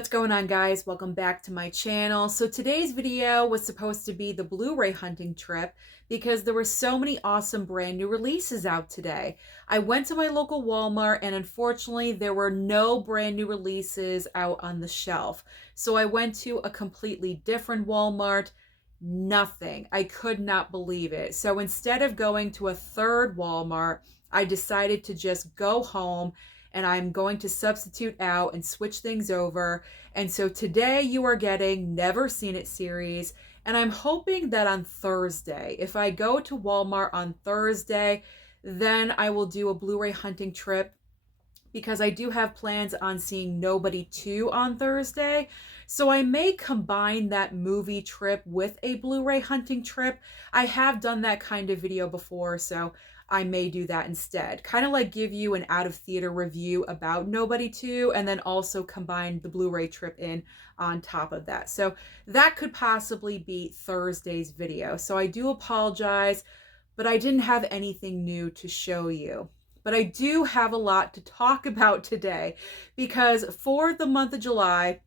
What's going on, guys? Welcome back to my channel. So today's video was supposed to be the Blu-ray hunting trip because there were so many awesome brand new releases out today. I went to my local Walmart and unfortunately there were no brand new releases out on the shelf. So I went to a completely different Walmart. Nothing. I could not believe it. So instead of going to a third Walmart, I decided to just go home and I'm going to substitute out and switch things over. And so today you are getting Never Seen It series. And I'm hoping that on Thursday, if I go to Walmart on Thursday, then I will do a Blu-ray hunting trip because I do have plans on seeing Nobody 2 on Thursday. So I may combine that movie trip with a Blu-ray hunting trip. I have done that kind of video before, so I may do that instead. Kind of like give you an out-of-theater review about Nobody 2 and then also combine the Blu-ray trip in on top of that. So that could possibly be Thursday's video. So I do apologize, but I didn't have anything new to show you. But I do have a lot to talk about today because for the month of July,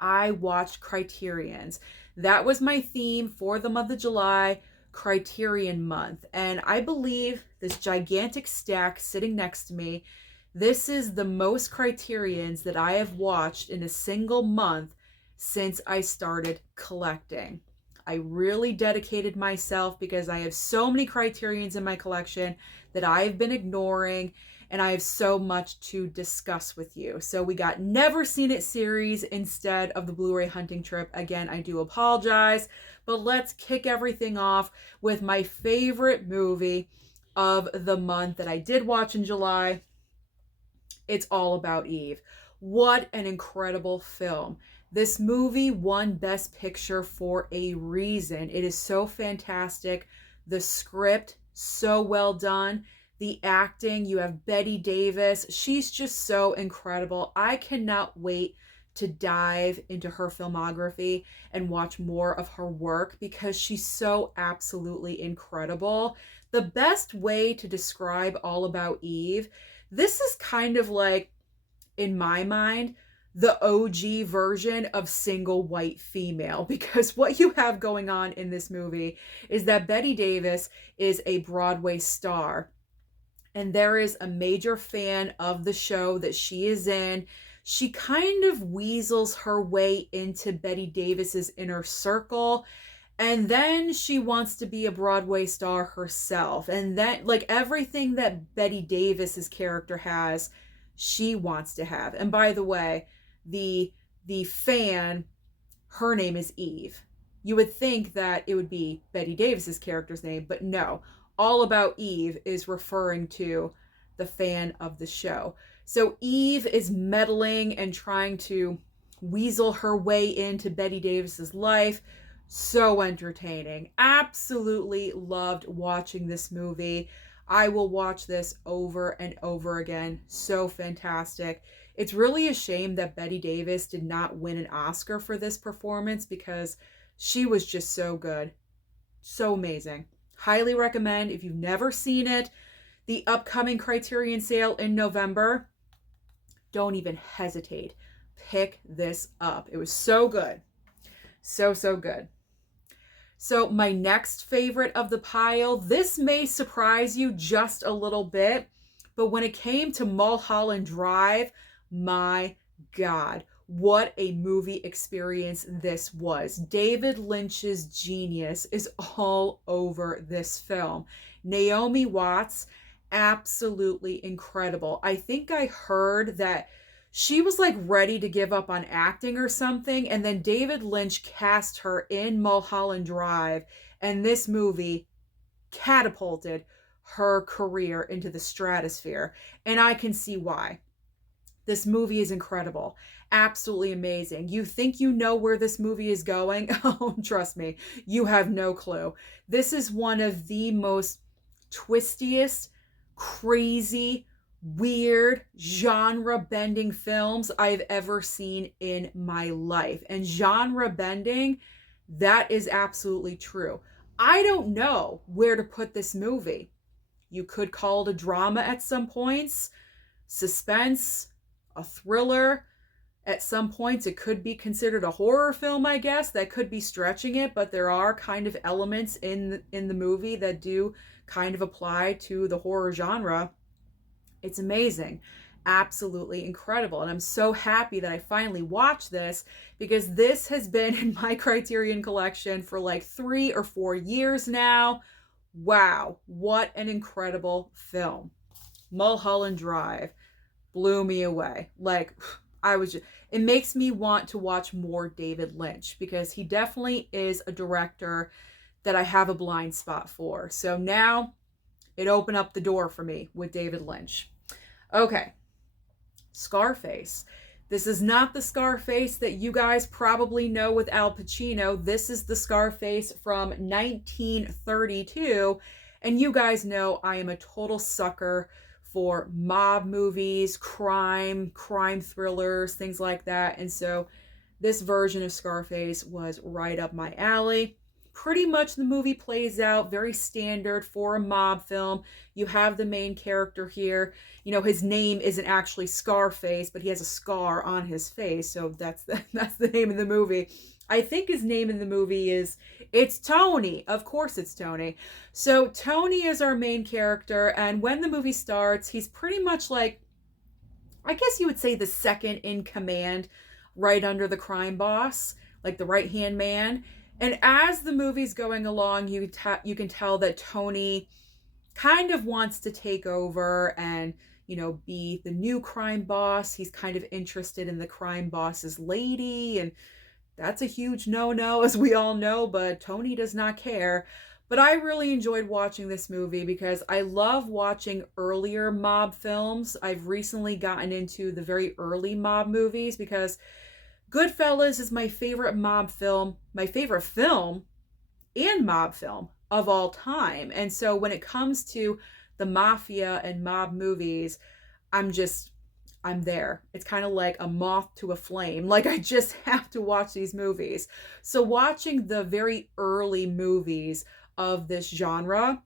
I watched Criterions. That was my theme for the month of July, Criterion month. And I believe this gigantic stack sitting next to me, this is the most Criterions that I have watched in a single month since I started collecting. I really dedicated myself because I have so many Criterions in my collection that I've been ignoring, and I have so much to discuss with you. So we got Never Seen It series instead of the Blu-ray hunting trip. Again, I do apologize, but let's kick everything off with my favorite movie of the month that I did watch in July. It's All About Eve. What an incredible film. This movie won Best Picture for a reason. It is so fantastic. The script, so well done. The acting, you have Bette Davis. She's just so incredible. I cannot wait to dive into her filmography and watch more of her work because she's so absolutely incredible. The best way to describe All About Eve, this is kind of like, in my mind, the OG version of Single White Female, because what you have going on in this movie is that Bette Davis is a Broadway star, and there is a major fan of the show that she is in. She kind of weasels her way into Bette Davis's inner circle, and then she wants to be a Broadway star herself, and that, like, everything that Bette Davis's character has, she wants to have. And by the way, the fan, her name is Eve. You would think that it would be Bette Davis's character's name, but no. All About Eve is referring to the fan of the show. So Eve is meddling and trying to weasel her way into Bette Davis's life. So entertaining. Absolutely loved watching this movie. I will watch this over and over again. So fantastic. It's really a shame that Bette Davis did not win an Oscar for this performance because she was just so good. So amazing. Highly recommend if you've never seen it. The upcoming Criterion sale in November, don't even hesitate. Pick this up. It was so good. So, so good. So my next favorite of the pile, this may surprise you just a little bit, but when it came to Mulholland Drive, my God, what a movie experience this was. David Lynch's genius is all over this film. Naomi Watts, absolutely incredible. I think I heard that she was like ready to give up on acting or something, and then David Lynch cast her in Mulholland Drive, and this movie catapulted her career into the stratosphere, and I can see why. This movie is incredible. Absolutely amazing. You think you know where this movie is going? Oh, trust me, you have no clue. This is one of the most twistiest, crazy, weird, genre-bending films I've ever seen in my life. And genre-bending, that is absolutely true. I don't know where to put this movie. You could call it a drama at some points, suspense, a thriller, At some points, it could be considered a horror film, I guess. That could be stretching it, but there are kind of elements in the movie that do kind of apply to the horror genre. It's amazing. Absolutely incredible. And I'm so happy that I finally watched this because this has been in my Criterion collection for like 3 or 4 years now. Wow, what an incredible film. Mulholland Drive blew me away. Like, it makes me want to watch more David Lynch because he definitely is a director that I have a blind spot for. So now it opened up the door for me with David Lynch. Okay, Scarface. This is not the Scarface that you guys probably know with Al Pacino. This is the Scarface from 1932. And you guys know I am a total sucker for mob movies, crime thrillers, things like that. And so this version of Scarface was right up my alley. Pretty much the movie plays out very standard for a mob film. You have the main character here. You know, his name isn't actually Scarface, but he has a scar on his face. So that's the name of the movie. I think his name in the movie it's Tony. Of course it's Tony. So Tony is our main character. And when the movie starts, he's pretty much like, I guess you would say the second in command, right under the crime boss, like the right-hand man. And as the movie's going along, you can tell that Tony kind of wants to take over and, you know, be the new crime boss. He's kind of interested in the crime boss's lady, and that's a huge no-no, as we all know, but Tony does not care. But I really enjoyed watching this movie because I love watching earlier mob films. I've recently gotten into the very early mob movies because Goodfellas is my favorite mob film, my favorite film and mob film of all time. And so when it comes to the mafia and mob movies, I'm there. It's kind of like a moth to a flame. Like, I just have to watch these movies. So watching the very early movies of this genre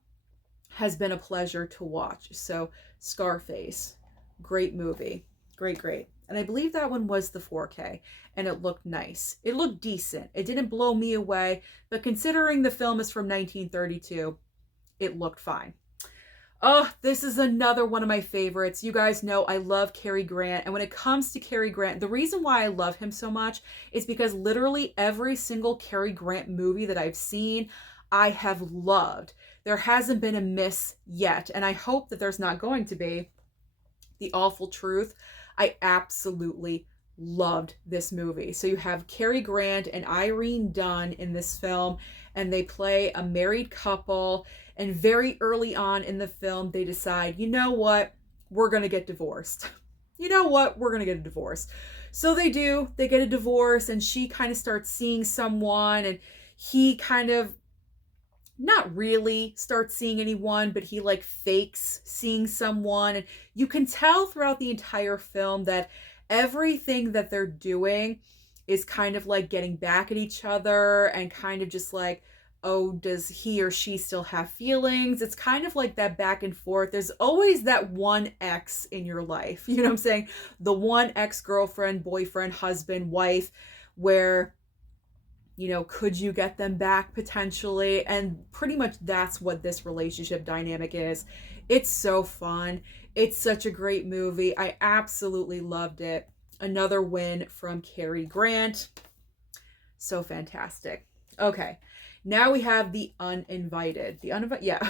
has been a pleasure to watch. So Scarface, great movie. Great. And I believe that one was the 4K, and it looked nice. It looked decent. It didn't blow me away, but considering the film is from 1932, it looked fine. Oh, this is another one of my favorites. You guys know I love Cary Grant, and when it comes to Cary Grant, the reason why I love him so much is because literally every single Cary Grant movie that I've seen, I have loved. There hasn't been a miss yet, and I hope that there's not going to be. The Awful Truth. I absolutely loved this movie. So you have Cary Grant and Irene Dunne in this film, and they play a married couple. And very early on in the film, they decide, you know what? We're going to get divorced. You know what? We're going to get a divorce. So they do. They get a divorce, and she kind of starts seeing someone, and he kind of not really starts seeing anyone, but he like fakes seeing someone. And you can tell throughout the entire film that everything that they're doing is kind of like getting back at each other and kind of just like, oh, does he or she still have feelings? It's kind of like that back and forth. There's always that one ex in your life. You know what I'm saying? The one ex-girlfriend, boyfriend, husband, wife, where, you know, could you get them back potentially? And pretty much that's what this relationship dynamic is. It's so fun. It's such a great movie. I absolutely loved it. Another win from Cary Grant. So fantastic. Okay. Now we have The Uninvited. Yeah.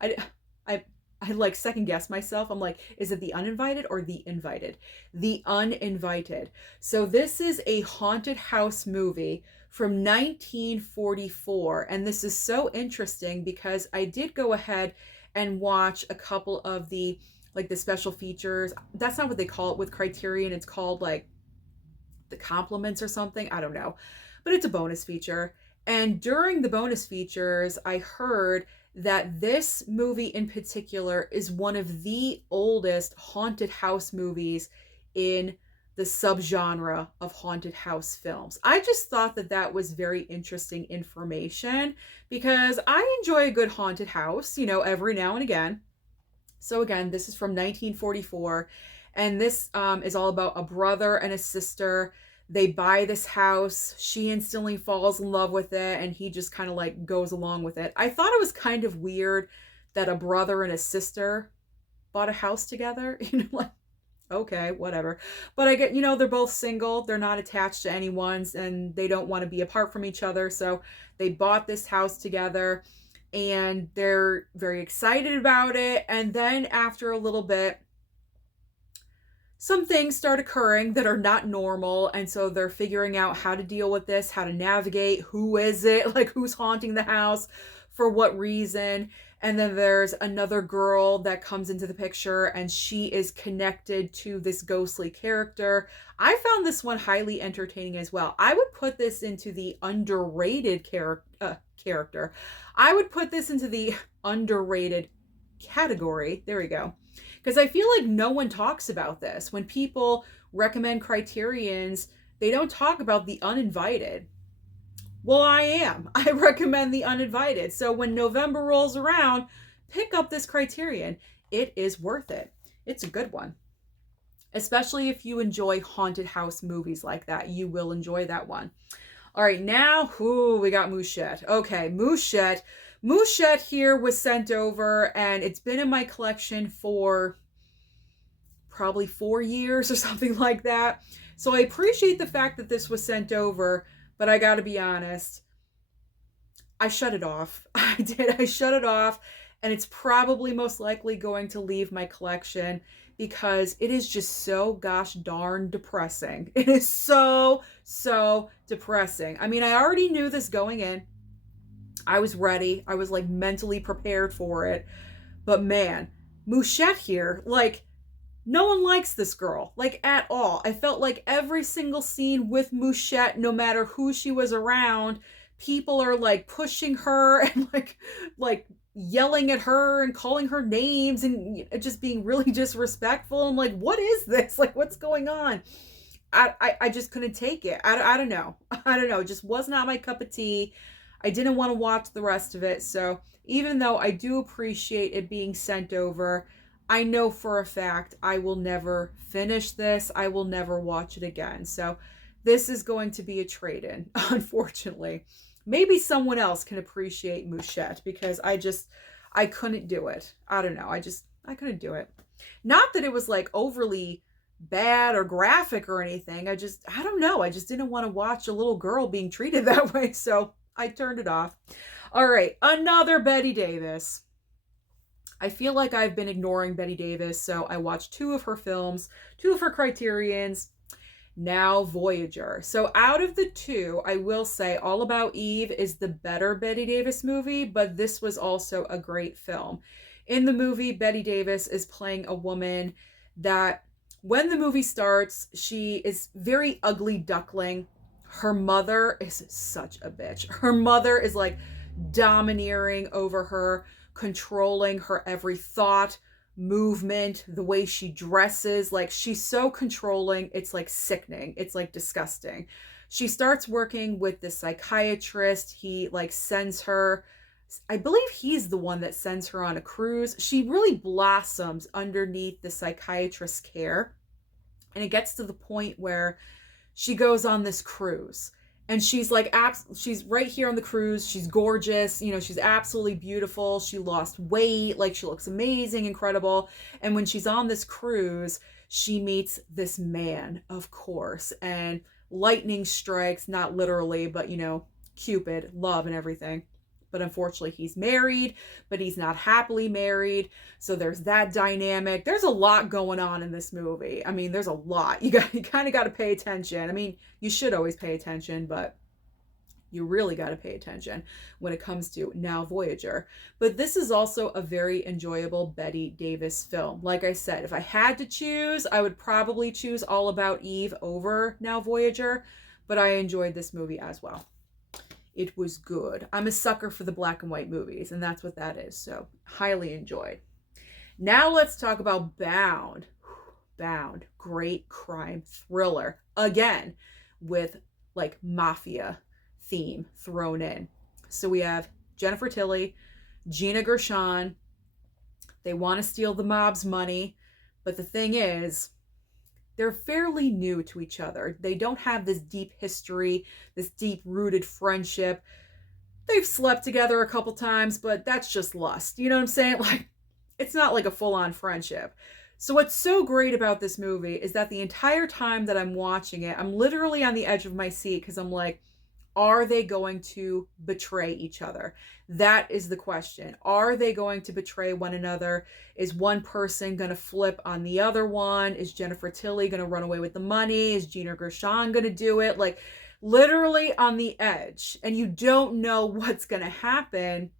I like second guess myself. I'm like, is it The Uninvited or The Invited? The Uninvited. So this is a haunted house movie from 1944. And this is so interesting because I did go ahead and watch a couple of the special features. That's not what they call it with Criterion. It's called like the compliments or something. I don't know. But it's a bonus feature. And during the bonus features, I heard that this movie in particular is one of the oldest haunted house movies in the subgenre of haunted house films. I just thought that that was very interesting information because I enjoy a good haunted house, you know, every now and again. So again, this is from 1944. And this is all about a brother and a sister. They buy this house. She instantly falls in love with it, and he just kind of like goes along with it. I thought it was kind of weird that a brother and a sister bought a house together. Like, okay, whatever. But I get, they're both single. They're not attached to anyone's, and they don't want to be apart from each other. So they bought this house together, and they're very excited about it. And then after a little bit, some things start occurring that are not normal. And so they're figuring out how to deal with this, how to navigate. Who is it? Like, who's haunting the house? For what reason? And then there's another girl that comes into the picture, and she is connected to this ghostly character. I found this one highly entertaining as well. I would put this into the underrated character. I would put this into the underrated category. There we go. Because I feel like no one talks about this. When people recommend criterions, they don't talk about the uninvited. Well, I recommend the uninvited. So when November rolls around, pick up this criterion. It is worth it. It's a good one. Especially if you enjoy haunted house movies like that. You will enjoy that one. All right, now, we got Mouchette. Okay, Mouchette. Mouchette here was sent over, and it's been in my collection for probably 4 years or something like that. So I appreciate the fact that this was sent over, but I gotta be honest, I shut it off. I did. I shut it off, and it's probably most likely going to leave my collection because it is just so gosh darn depressing. It is so depressing. I mean, I already knew this going in. I was ready. I was like mentally prepared for it. But man, Mouchette here, like, no one likes this girl, like, at all. I felt like every single scene with Mouchette, no matter who she was around, people are like pushing her and like yelling at her and calling her names and just being really disrespectful. I'm like, what is this? Like, what's going on? I just couldn't take it. I don't know. I don't know. It just was not my cup of tea. I didn't want to watch the rest of it. So even though I do appreciate it being sent over, I know for a fact I will never finish this. I will never watch it again. So this is going to be a trade-in, unfortunately. Maybe someone else can appreciate Mouchette because I couldn't do it. I don't know. I couldn't do it. Not that it was like overly bad or graphic or anything. I don't know. I just didn't want to watch a little girl being treated that way. So I turned it off. All right, another Bette Davis. I feel like I've been ignoring Bette Davis, so I watched 2 of her films, 2 of her criterions. Now Voyager. So out of the 2, I will say All About Eve is the better Bette Davis movie, but this was also a great film. In the movie, Bette Davis is playing a woman that, when the movie starts, she is very ugly duckling. Her mother is such a bitch. Her mother is like domineering over her, controlling her every thought, movement, the way she dresses. Like, she's so controlling. It's like sickening. It's like disgusting. She starts working with the psychiatrist. He like sends her, I believe he's the one that sends her on a cruise. She really blossoms underneath the psychiatrist's care. And it gets to the point where she goes on this cruise, and she's like, she's right here on the cruise. She's gorgeous. She's absolutely beautiful. She lost weight. Like, she looks amazing, incredible. And when she's on this cruise, she meets this man, of course, and lightning strikes, not literally, but, Cupid, love and everything. But unfortunately, he's married, but he's not happily married. So there's that dynamic. There's a lot going on in this movie. I mean, there's a lot. You kind of got to pay attention. I mean, you should always pay attention, but you really got to pay attention when it comes to Now Voyager. But this is also a very enjoyable Bette Davis film. Like I said, if I had to choose, I would probably choose All About Eve over Now Voyager, but I enjoyed this movie as well. It was good. I'm a sucker for the black and white movies, and that's what that is. So, highly enjoyed. Now let's talk about Bound. Bound. Great crime thriller. Again, with like mafia theme thrown in. So we have Jennifer Tilly, Gina Gershon. They want to steal the mob's money. But the thing is, they're fairly new to each other. They don't have this deep history, this deep rooted friendship. They've slept together a couple times, but that's just lust. You know what I'm saying? Like, it's not like a full on friendship. So, what's so great about this movie is that the entire time that I'm watching it, I'm literally on the edge of my seat because I'm like, are they going to betray each other? That is the question. Are they going to betray one another? Is one person going to flip on the other one? Is Jennifer Tilly going to run away with the money? Is Gina Gershon going to do it? Like, literally on the edge. And you don't know what's going to happen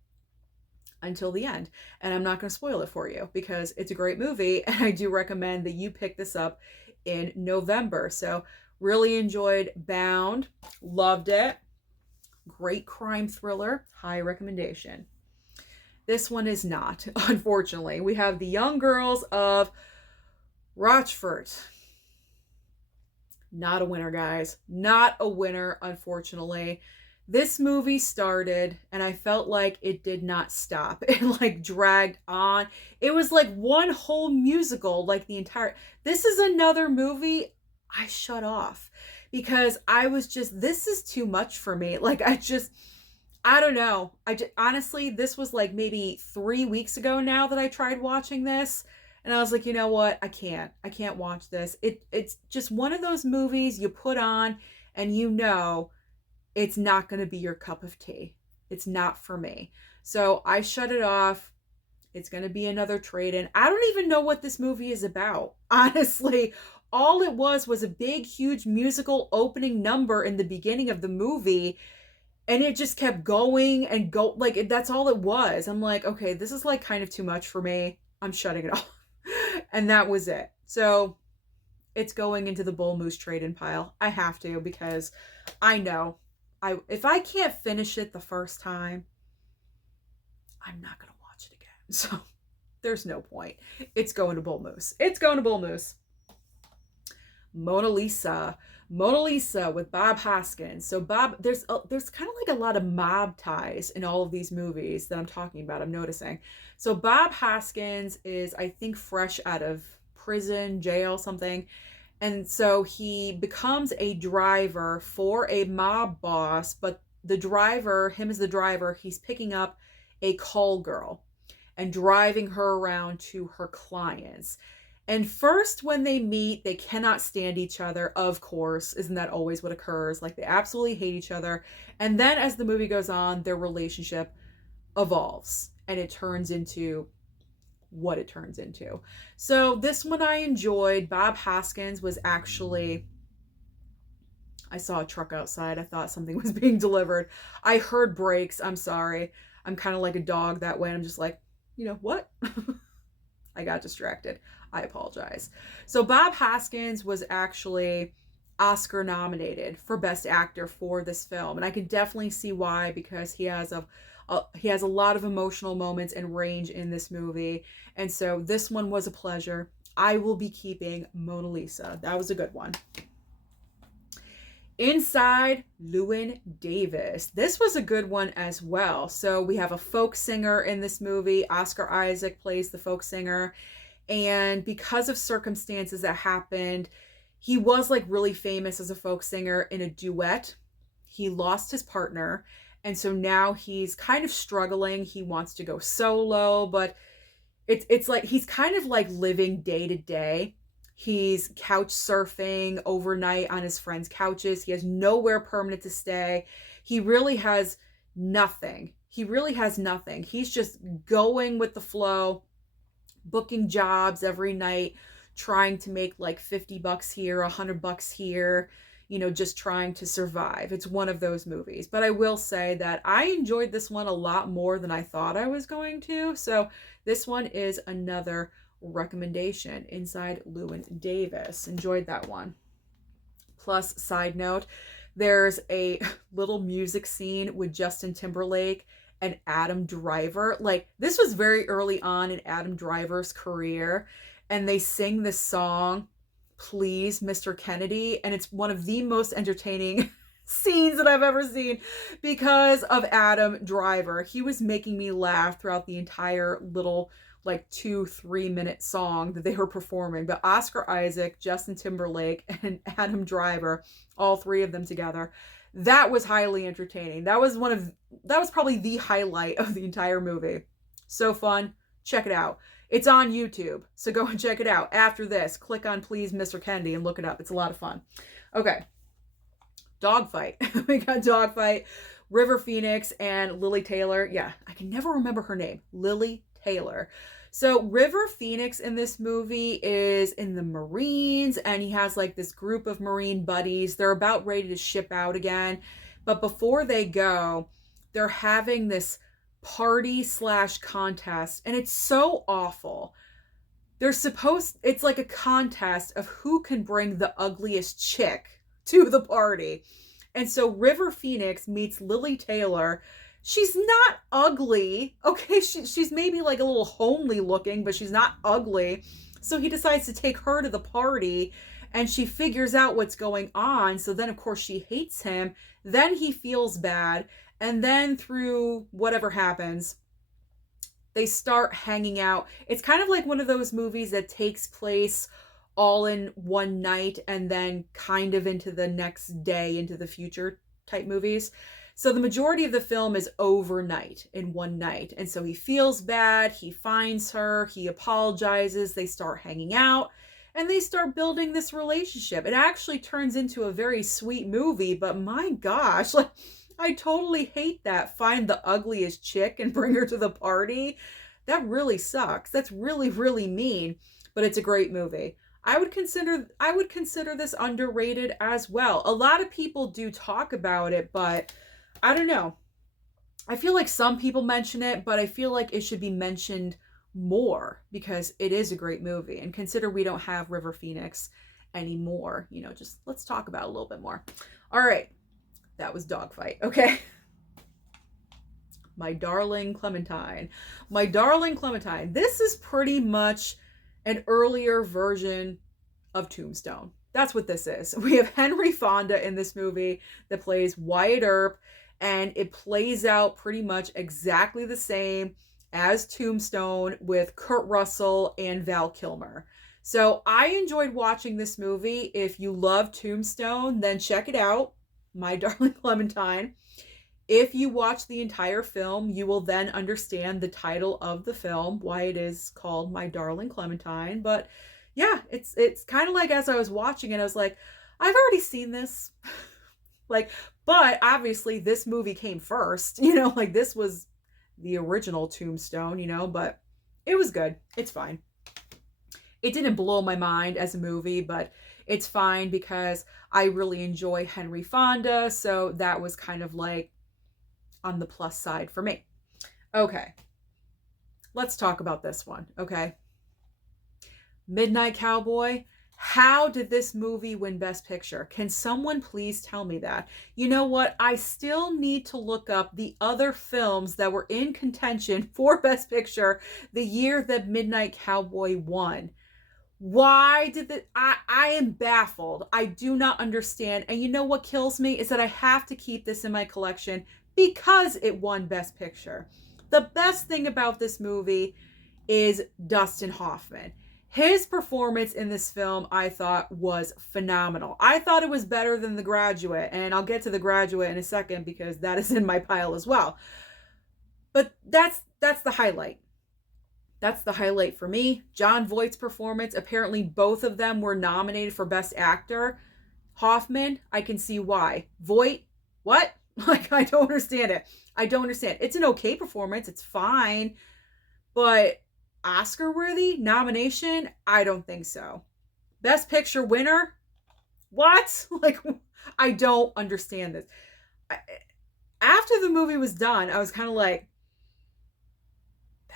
until the end. And I'm not going to spoil it for you because it's a great movie. And I do recommend that you pick this up in November. So, really enjoyed Bound. Loved it. Great crime thriller. High recommendation. This one is not, unfortunately. We have The Young Girls of Rochford. Not a winner, guys. Not a winner, unfortunately. This movie started and I felt like it did not stop. It like dragged on. It was like one whole musical, like the entire. This is another movie I shut off because I was just, this is too much for me. Like, I don't know. Honestly, this was like maybe 3 weeks ago now that I tried watching this. And I was like, you know what? I can't watch this. It's just one of those movies you put on and you know it's not going to be your cup of tea. It's not for me. So I shut it off. It's going to be another trade-in. I don't even know what this movie is about. Honestly, all it was a big, huge musical opening number in the beginning of the movie. And it just kept going and go. Like, that's all it was. I'm like, okay, this is like kind of too much for me. I'm shutting it off. And that was it. So it's going into the Bull Moose trade-in pile. I have to because I know if I can't finish it the first time, I'm not going to watch it again. So there's no point. It's going to Bull Moose. It's going to Bull Moose. Mona Lisa. Mona Lisa with Bob Hoskins. So Bob, there's kind of like a lot of mob ties in all of these movies that I'm talking about, I'm noticing. So Bob Hoskins is, I think, fresh out of prison, jail, something. And so he becomes a driver for a mob boss, but the driver, him as the driver, he's picking up a call girl and driving her around to her clients. And first, when they meet, they cannot stand each other, of course. Isn't that always what occurs? Like, they absolutely hate each other. And then as the movie goes on, their relationship evolves and it turns into what it turns into. So this one I enjoyed. Bob Hoskins was actually, I saw a truck outside. I thought something was being delivered. I heard brakes. I'm sorry. I'm kind of like a dog that way. I'm just like, you know what? I got distracted. I apologize. So Bob Hoskins was actually Oscar nominated for Best Actor for this film. And I can definitely see why, because he has a lot of emotional moments and range in this movie. And so this one was a pleasure. I will be keeping Mona Lisa. That was a good one. Inside Llewyn Davis. This was a good one as well. So we have a folk singer in this movie. Oscar Isaac plays the folk singer. And because of circumstances that happened, he was like really famous as a folk singer in a duet. He lost his partner. And so now he's kind of struggling. He wants to go solo, but it's like he's kind of like living day to day. He's couch surfing overnight on his friends' couches. He has nowhere permanent to stay. He really has nothing. He's just going with the flow, booking jobs every night, trying to make like $50 here, $100 here, you know, just trying to survive. It's one of those movies. But I will say that I enjoyed this one a lot more than I thought I was going to. So this one is another recommendation. Inside Llewyn Davis. Enjoyed that one. Plus, side note, there's a little music scene with Justin Timberlake and Adam Driver. Like, this was very early on in Adam Driver's career, and they sing this song, Please, Mr. Kennedy, and it's one of the most entertaining scenes that I've ever seen because of Adam Driver. He was making me laugh throughout the entire little like 2-3 minute song that they were performing. But Oscar Isaac, Justin Timberlake, and Adam Driver, all three of them together, that was highly entertaining. That was probably the highlight of the entire movie. So fun. Check it out. It's on YouTube, so go and check it out. After this, click on Please Mr. Kennedy and look it up. It's a lot of fun. Okay. Dogfight. We got Dogfight. River Phoenix and Lily Taylor. Yeah, I can never remember her name. Lily Taylor. So River Phoenix in this movie is in the Marines, and he has like this group of Marine buddies. They're about ready to ship out again. But before they go, they're having this party/contest, and it's so awful. It's like a contest of who can bring the ugliest chick to the party. And so River Phoenix meets Lily Taylor. She's not ugly. Okay, she's maybe like a little homely looking, but she's not ugly. So he decides to take her to the party, and she figures out what's going on. So then, of course, she hates him. Then he feels bad. And then through whatever happens, they start hanging out. It's kind of like one of those movies that takes place all in one night and then kind of into the next day, into the future type movies. So the majority of the film is overnight, in one night. And so he feels bad, he finds her, he apologizes, they start hanging out, and they start building this relationship. It actually turns into a very sweet movie, but my gosh, like, I totally hate that. Find the ugliest chick and bring her to the party. That really sucks. That's really, really mean, but it's a great movie. I would consider this underrated as well. A lot of people do talk about it, but I don't know. I feel like some people mention it, but I feel like it should be mentioned more because it is a great movie. And consider we don't have River Phoenix anymore. You know, just let's talk about it a little bit more. All right. That was Dogfight. Okay. My Darling Clementine. My Darling Clementine. This is pretty much an earlier version of Tombstone. That's what this is. We have Henry Fonda in this movie that plays Wyatt Earp, and it plays out pretty much exactly the same as Tombstone with Kurt Russell and Val Kilmer. So I enjoyed watching this movie. If you love Tombstone, then check it out, My Darling Clementine. If you watch the entire film, you will then understand the title of the film, why it is called My Darling Clementine. But yeah, it's kind of like as I was watching it, I was like, I've already seen this. Like, but obviously this movie came first, you know, like this was the original Tombstone, you know, but it was good. It's fine. It didn't blow my mind as a movie, but it's fine because I really enjoy Henry Fonda. So that was kind of like on the plus side for me. Okay. Let's talk about this one. Okay. Midnight Cowboy. How did this movie win Best Picture? Can someone please tell me that? You know what? I still need to look up the other films that were in contention for Best Picture the year that Midnight Cowboy won. Why did I am baffled. I do not understand. And you know what kills me is that I have to keep this in my collection because it won Best Picture. The best thing about this movie is Dustin Hoffman. His performance in this film, I thought, was phenomenal. I thought it was better than The Graduate, and I'll get to The Graduate in a second because that is in my pile as well. But that's the highlight. That's the highlight for me. Jon Voight's performance, apparently both of them were nominated for Best Actor. Hoffman, I can see why. Voight, what? Like, I don't understand it. I don't understand. It's an okay performance. It's fine. But Oscar-worthy nomination? I don't think so. Best Picture winner? What? Like, I don't understand this. After the movie was done, I was kind of like,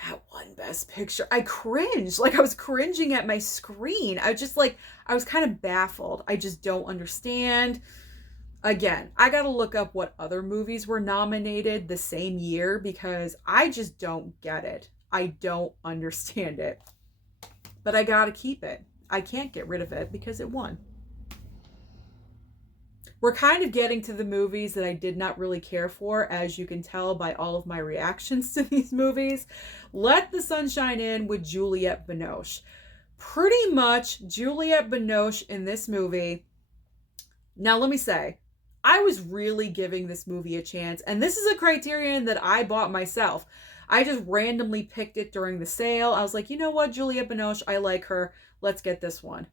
that won Best Picture. I cringed. Like, I was cringing at my screen. I was kind of baffled. I just don't understand. Again, I got to look up what other movies were nominated the same year because I just don't get it. I don't understand it. But I got to keep it. I can't get rid of it because it won. We're kind of getting to the movies that I did not really care for, as you can tell by all of my reactions to these movies. Let the Sun Shine In with Juliette Binoche. Pretty much Juliette Binoche in this movie. Now, let me say, I was really giving this movie a chance, and this is a criterion that I bought myself. I just randomly picked it during the sale. I was like, you know what, Juliette Binoche, I like her. Let's get this one.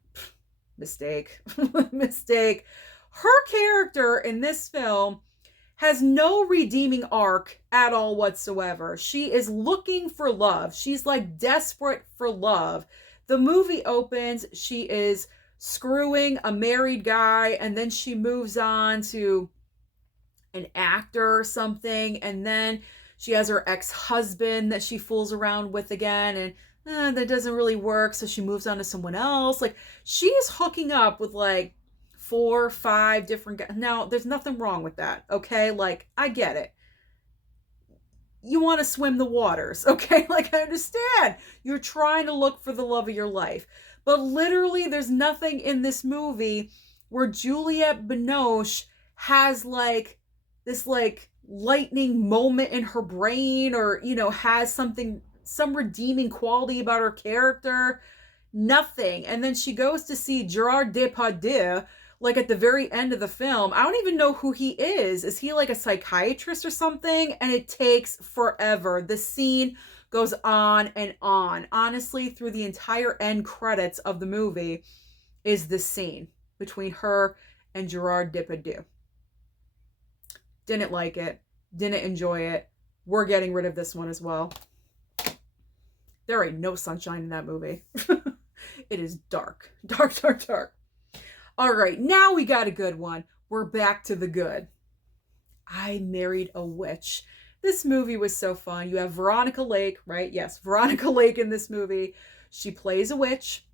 Mistake. Mistake. Her character in this film has no redeeming arc at all whatsoever. She is looking for love. She's like desperate for love. The movie opens, she is screwing a married guy, and then she moves on to an actor or something, and then she has her ex-husband that she fools around with again, and that doesn't really work, so she moves on to someone else. Like, she is hooking up with like 4 or 5 different guys. Now, there's nothing wrong with that, okay? Like, I get it. You want to swim the waters, okay? Like, I understand. You're trying to look for the love of your life. But literally, there's nothing in this movie where Juliette Binoche has like this like lightning moment in her brain, or, you know, has some redeeming quality about her character. Nothing. And then she goes to see Gerard Depardieu, like at the very end of the film. I don't even know who he is. Is he like a psychiatrist or something? And it takes forever. The scene goes on and on. Honestly, through the entire end credits of the movie is this scene between her and Gerard Depardieu. Didn't like it. Didn't enjoy it. We're getting rid of this one as well. There ain't no sunshine in that movie. It is dark. Dark, dark, dark. All right, now we got a good one. We're back to the good. I Married a Witch. This movie was so fun. You have Veronica Lake, right? Yes, Veronica Lake in this movie. She plays a witch.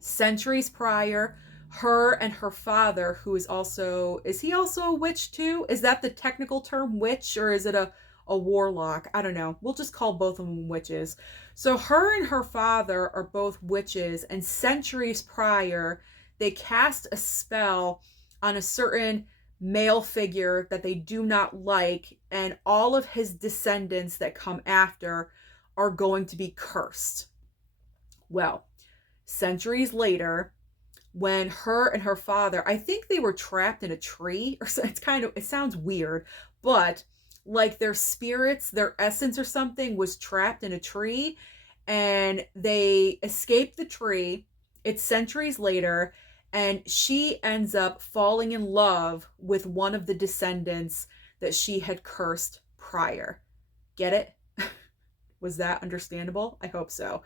Centuries prior, her and her father, who is he also a witch too? Is that the technical term, witch, or is it a warlock? I don't know. We'll just call both of them witches. So her and her father are both witches, and centuries prior, they cast a spell on a certain male figure that they do not like, and all of his descendants that come after are going to be cursed. Well, centuries later, when her and her father, I think they were trapped in a tree, or it sounds weird, but like their spirits, their essence or something was trapped in a tree, and they escaped the tree. It's centuries later, and she ends up falling in love with one of the descendants that she had cursed prior. Get it? Was that understandable? I hope so.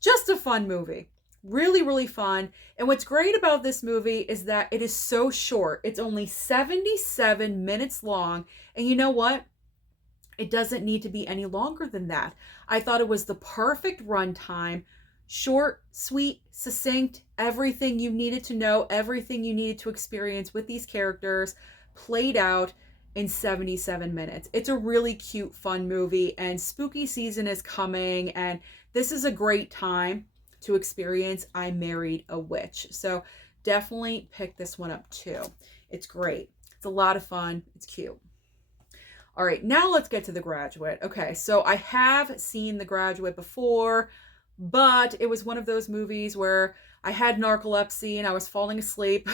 Just a fun movie. Really, really fun. And what's great about this movie is that it is so short. It's only 77 minutes long. And you know what? It doesn't need to be any longer than that. I thought it was the perfect runtime. Short, sweet, succinct, everything you needed to know, everything you needed to experience with these characters played out in 77 minutes. It's a really cute, fun movie, and spooky season is coming, and this is a great time to experience I Married a Witch. So definitely pick this one up too. It's great. It's a lot of fun. It's cute. All right, now let's get to The Graduate. Okay, so I have seen The Graduate before, but it was one of those movies where I had narcolepsy and I was falling asleep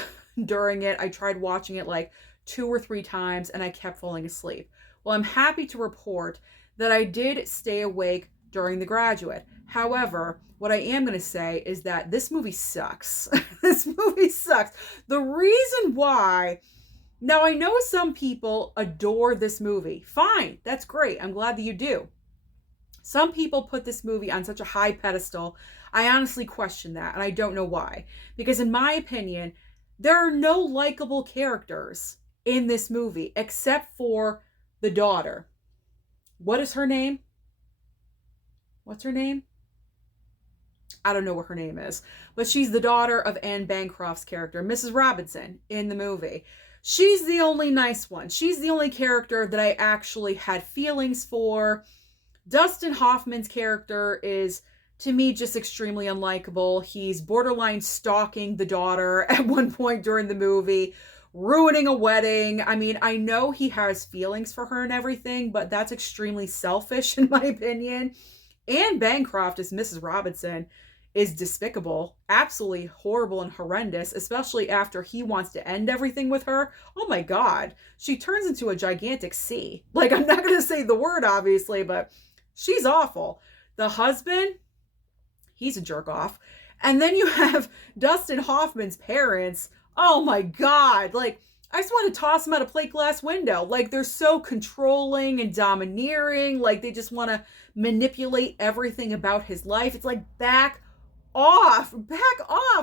during it. I tried watching it like 2 or 3 times and I kept falling asleep. Well, I'm happy to report that I did stay awake during The Graduate. However, what I am going to say is that this movie sucks. This movie sucks. The reason why... Now, I know some people adore this movie. Fine, that's great. I'm glad that you do. Some people put this movie on such a high pedestal. I honestly question that, and I don't know why. Because in my opinion, there are no likable characters in this movie except for the daughter. What is her name? What's her name? I don't know what her name is. But she's the daughter of Anne Bancroft's character, Mrs. Robinson, in the movie. She's the only nice one. She's the only character that I actually had feelings for. Dustin Hoffman's character is, to me, just extremely unlikable. He's borderline stalking the daughter at one point during the movie. ruining a wedding. I mean, I know he has feelings for her and everything, but that's extremely selfish in my opinion. Anne Bancroft as Mrs. Robinson is despicable, absolutely horrible and horrendous, especially after he wants to end everything with her. Oh my God. She turns into a gigantic C. Like, I'm not going to say the word, obviously, but she's awful. The husband, he's a jerk off. And then you have Dustin Hoffman's parents. Oh my God. Like, I just want to toss them out a plate glass window. Like, they're so controlling and domineering. Like, they just want to manipulate everything about his life. It's like, back off.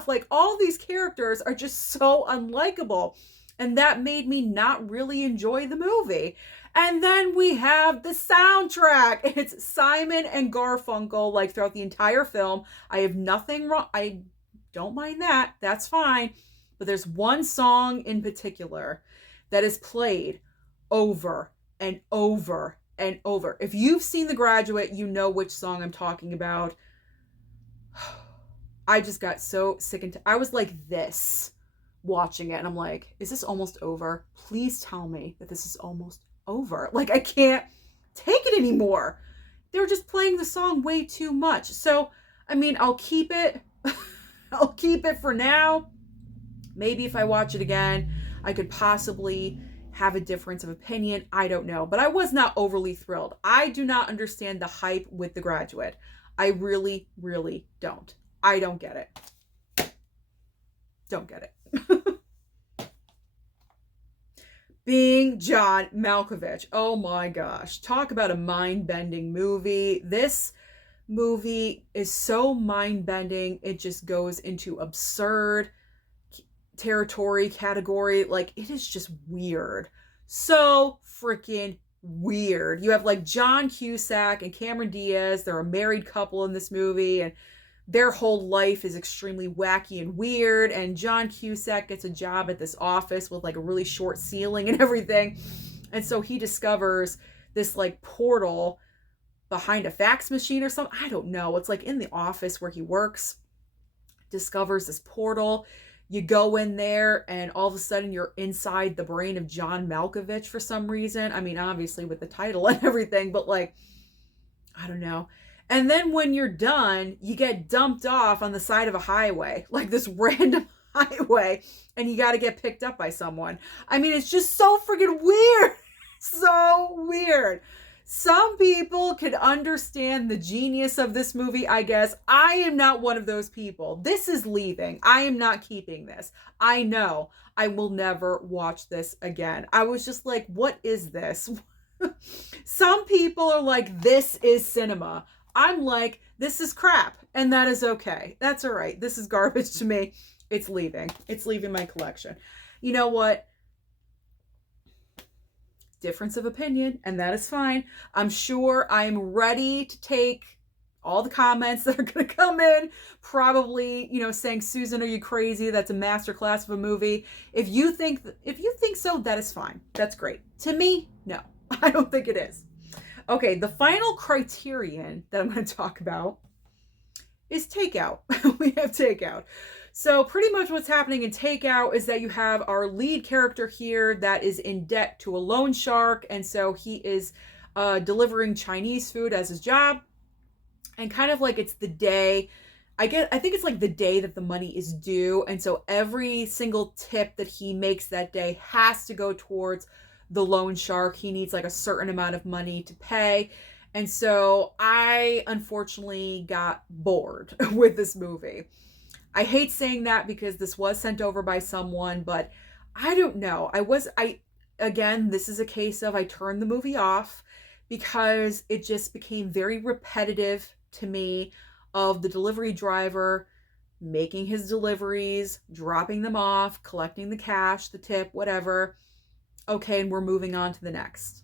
Like, all these characters are just so unlikable. And that made me not really enjoy the movie. And then we have the soundtrack. It's Simon and Garfunkel, like, throughout the entire film. I have nothing wrong. I don't mind that. That's fine. But there's one song in particular that is played over and over and over. If you've seen The Graduate, you know which song I'm talking about. I just got so sick and I was like this watching it. And I'm like, is this almost over? Please tell me that this is almost over. Like, I can't take it anymore. They were just playing the song way too much. So, I mean, I'll keep it. I'll keep it for now. Maybe if I watch it again, I could possibly have a difference of opinion. I don't know. But I was not overly thrilled. I do not understand the hype with The Graduate. I really, really don't. I don't get it. Don't get it. Being John Malkovich. Oh my gosh. Talk about a mind-bending movie. This movie is so mind-bending. It just goes into absurd territory category. Like, it is just weird. So freaking weird. You have like John Cusack and Cameron Diaz. They're a married couple in this movie, and their whole life is extremely wacky and weird. And John Cusack gets a job at this office with like a really short ceiling and everything. And so he discovers this like portal behind a fax machine or something. I don't know. It's like in the office where he works. Discovers this portal. You go in there and all of a sudden you're inside the brain of John Malkovich for some reason. I mean, obviously with the title and everything, but like, I don't know. And then when you're done, you get dumped off on the side of a highway, like this random highway, and you got to get picked up by someone. I mean, it's just so freaking weird. So weird. Some people could understand the genius of this movie, I guess. I am not one of those people. This is leaving. I am not keeping this. I know I will never watch this again. I was just like, what is this? Some people are like, this is cinema. I'm like, this is crap. And that is okay. That's all right. This is garbage to me. It's leaving. It's leaving my collection. You know what? Difference of opinion, and that is fine. I'm sure I'm ready to take all the comments that are going to come in, probably, saying, Susan, are you crazy? That's a masterclass of a movie. If you think so, that is fine. That's great. To me, no, I don't think it is. Okay, the final criterion that I'm going to talk about is Takeout. We have Takeout. So pretty much what's happening in Takeout is that you have our lead character here that is in debt to a loan shark. And so he is delivering Chinese food as his job. And kind of like it's the day, I think it's like the day that the money is due. And so every single tip that he makes that day has to go towards the loan shark. He needs like a certain amount of money to pay. And so I unfortunately got bored with this movie. I hate saying that because this was sent over by someone, but I don't know. Again, this is a case of I turned the movie off because it just became very repetitive to me of the delivery driver making his deliveries, dropping them off, collecting the cash, the tip, whatever. Okay, and we're moving on to the next.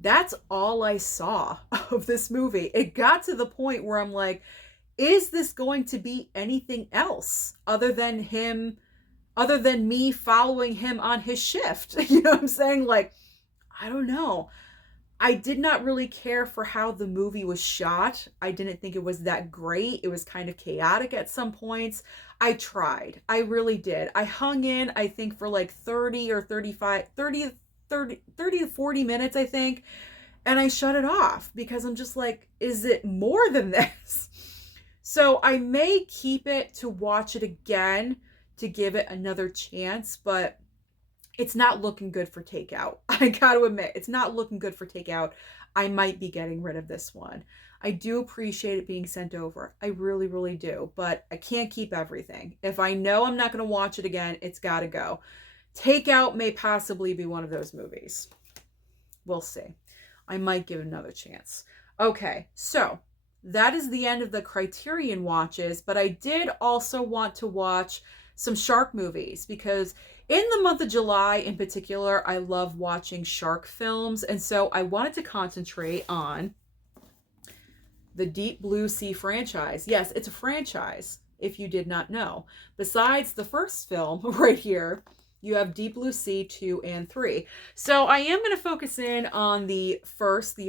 That's all I saw of this movie. It got to the point where I'm like, is this going to be anything else other than me following him on his shift? You know what I'm saying? Like, I don't know. I did not really care for how the movie was shot. I didn't think it was that great. It was kind of chaotic at some points. I tried. I really did. I hung in, I think, for like 30 or 35, 30 to 40 minutes, I think. And I shut it off because I'm just like, is it more than this? So I may keep it to watch it again to give it another chance, but it's not looking good for takeout. I got to admit, it's not looking good for takeout. I might be getting rid of this one. I do appreciate it being sent over. I really, really do. But I can't keep everything. If I know I'm not going to watch it again, it's got to go. Takeout may possibly be one of those movies. We'll see. I might give it another chance. Okay, so that is the end of the Criterion watches. But I did also want to watch some shark movies because in the month of July in particular, I love watching shark films. And so I wanted to concentrate on the Deep Blue Sea franchise. Yes, it's a franchise, if you did not know. Besides the first film right here, you have Deep Blue Sea 2 and 3. So I am going to focus in on the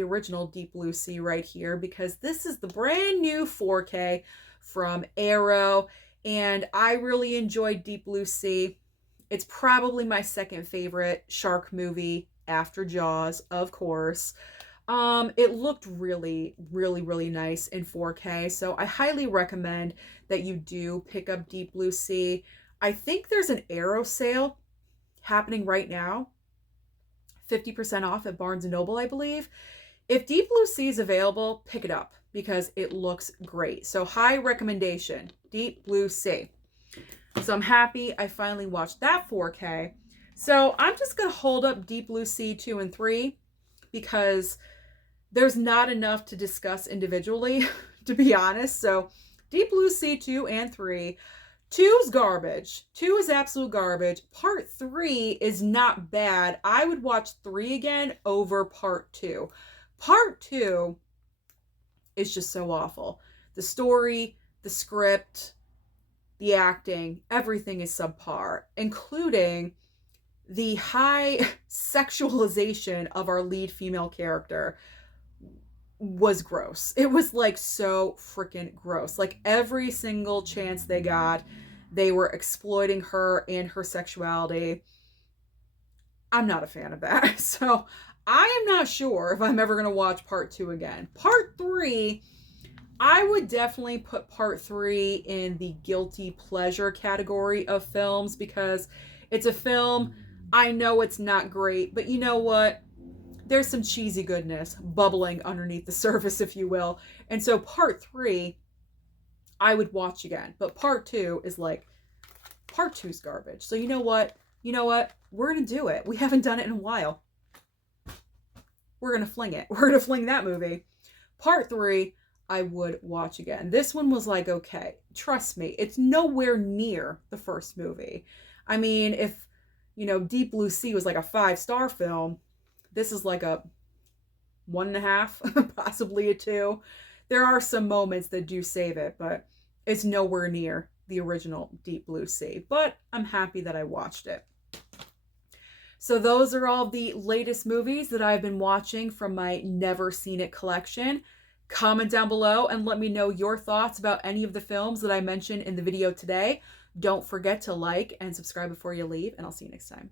original Deep Blue Sea right here, because this is the brand new 4K from Arrow. And I really enjoyed Deep Blue Sea. It's probably my second favorite shark movie after Jaws, of course. It looked really, really, really nice in 4K. So I highly recommend that you do pick up Deep Blue Sea. I think there's an Arrow sale happening right now. 50% off at Barnes & Noble, I believe. If Deep Blue Sea is available, pick it up because it looks great. So high recommendation, Deep Blue Sea. So I'm happy I finally watched that 4K. So I'm just going to hold up Deep Blue Sea 2 and 3 because there's not enough to discuss individually, to be honest. So Deep Blue Sea 2 and 3. 2's garbage. 2 is absolute garbage. Part 3 is not bad. I would watch 3 again over Part 2. Part 2 is just so awful. The story, the script, the acting, everything is subpar, including the high sexualization of our lead female character was gross. It was like so freaking gross. Like every single chance they got, they were exploiting her and her sexuality. I'm not a fan of that. So I am not sure if I'm ever going to watch Part 2 again. Part 3, I would definitely put Part 3 in the guilty pleasure category of films because it's a film. I know it's not great, but you know what? There's some cheesy goodness bubbling underneath the surface, if you will. And so Part 3, I would watch again. But Part 2 is like, Part 2's garbage. So you know what? We're going to do it. We haven't done it in a while. We're going to fling it. We're going to fling that movie. Part 3, I would watch again. This one was like, okay, trust me, it's nowhere near the first movie. I mean, if, Deep Blue Sea was like a 5-star film, this is like a 1.5, possibly a 2. There are some moments that do save it, but it's nowhere near the original Deep Blue Sea. But I'm happy that I watched it. So those are all the latest movies that I've been watching from my Never Seen It collection. Comment down below and let me know your thoughts about any of the films that I mentioned in the video today. Don't forget to like and subscribe before you leave, and I'll see you next time.